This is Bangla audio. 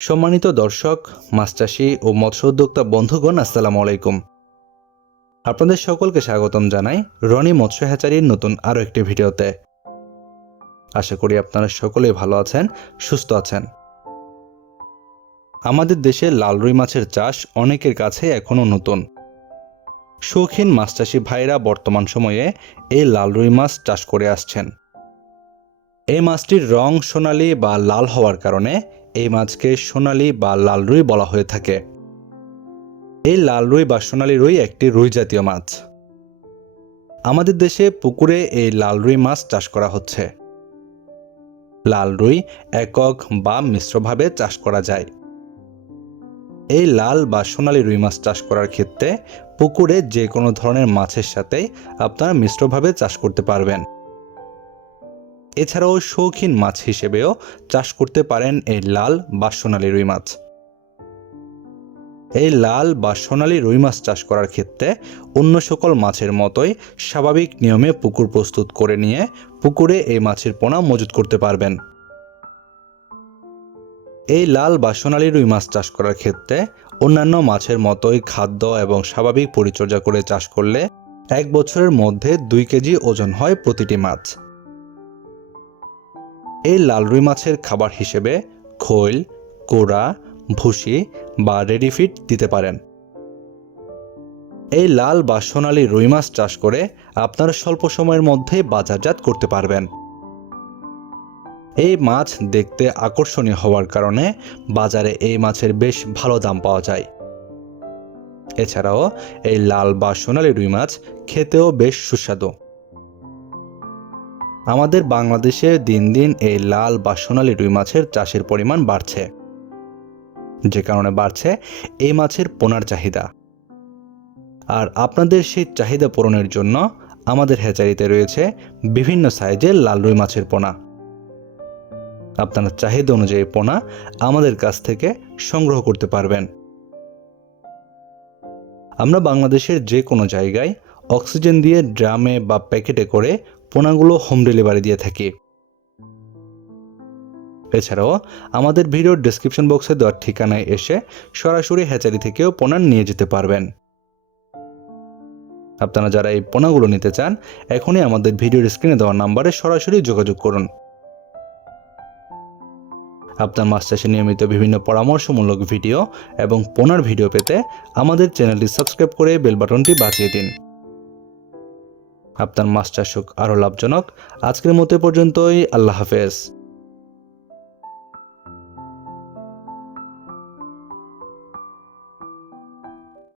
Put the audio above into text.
সম্মানিত দর্শক, মাছ চাষী ও মৎস্য উদ্যোক্তা বন্ধুগণ, আসসালামু আলাইকুম। আপনাদের সকলকে স্বাগতম জানাই রনি মৎস্য হ্যাচারির নতুন আরও একটি ভিডিওতে। আশা করি আপনারা সকলেই ভালো আছেন, সুস্থ আছেন। আমাদের দেশে লাল রুই মাছের চাষ অনেকের কাছে এখনও নতুন। শৌখিন মাছ চাষী ভাইরা বর্তমান সময়ে এই লাল রুই মাছ চাষ করে আসছেন। এই মাছটির রং সোনালী বা লাল হওয়ার কারণে এই মাছকে সোনালী বা লাল রুই বলা হয়ে থাকে। এই লাল রুই বা সোনালী রুই একটি রুই জাতীয় মাছ। আমাদের দেশে পুকুরে এই লাল রুই মাছ চাষ করা হচ্ছে। লাল রুই একক বা মিশ্রভাবে চাষ করা যায়। এই লাল বা সোনালী রুই মাছ চাষ করার ক্ষেত্রে পুকুরে যে কোনো ধরনের মাছের সাথে আপনারা মিশ্রভাবে চাষ করতে পারবেন। এছাড়াও শৌখিন মাছ হিসেবেও চাষ করতে পারেন এই লাল বা সোনালী রুই মাছ। এই লাল বা সোনালী রুই মাছ চাষ করার ক্ষেত্রে অন্য সকল মাছের মতোই স্বাভাবিক নিয়মে পুকুর প্রস্তুত করে নিয়ে পুকুরে এই মাছের পোনা মজুত করতে পারবেন। এই লাল বা সোনালী রুই মাছ চাষ করার ক্ষেত্রে অন্যান্য মাছের মতোই খাদ্য এবং স্বাভাবিক পরিচর্যা করে চাষ করলে 1 বছরের মধ্যে 2 কেজি ওজন হয় প্রতিটি মাছ। এই লাল রুই মাছের খাবার হিসেবে খৈল, কোড়া, ভুসি বা রেডি ফিড দিতে পারেন। এই লাল বা সোনালী রুই মাছ চাষ করে আপনারা স্বল্প সময়ের মধ্যে বাজারজাত করতে পারবেন। এই মাছ দেখতে আকর্ষণীয় হওয়ার কারণে বাজারে এই মাছের বেশ ভালো দাম পাওয়া যায়। এছাড়াও এই লাল বা সোনালী রুই মাছ খেতেও বেশ সুস্বাদু। আমাদের বাংলাদেশে দিন দিন এই লাল বা সোনালী রুই মাছের চাষের পরিমাণ বাড়ছে, যে কারণে বাড়ছে এই মাছের পোনার চাহিদা। আর আপনাদের সেই চাহিদা পূরণের জন্য আমাদের হ্যাচারিতে রয়েছে বিভিন্ন সাইজের লাল রুই মাছের পোনা। আপনার চাহিদা অনুযায়ী পোনা আমাদের কাছ থেকে সংগ্রহ করতে পারবেন। আমরা বাংলাদেশের যে কোনো জায়গায় অক্সিজেন দিয়ে ড্রামে বা প্যাকেটে করে পোনাগুলো হোম ডেলিভারি দিয়ে থাকি। এছাড়াও আমাদের ভিডিওর ডেসক্রিপশন বক্সে দেওয়ার ঠিকানায় এসে সরাসরি হ্যাচারি থেকেও পোনা নিয়ে যেতে পারবেন। আপনারা যারা এই পোনাগুলো নিতে চান, এখনই আমাদের ভিডিওর স্ক্রিনে দেওয়া নাম্বারে সরাসরি যোগাযোগ করুন। আপনার মাছ চাষে নিয়মিত বিভিন্ন পরামর্শমূলক ভিডিও এবং পোনার ভিডিও পেতে আমাদের চ্যানেলটি সাবস্ক্রাইব করে বেল বাটনটি বাজিয়ে দিন। আপনার মাছ চাষ হোক আরও লাভজনক। আজকের মতো পর্যন্তই। আল্লাহ হাফেজ।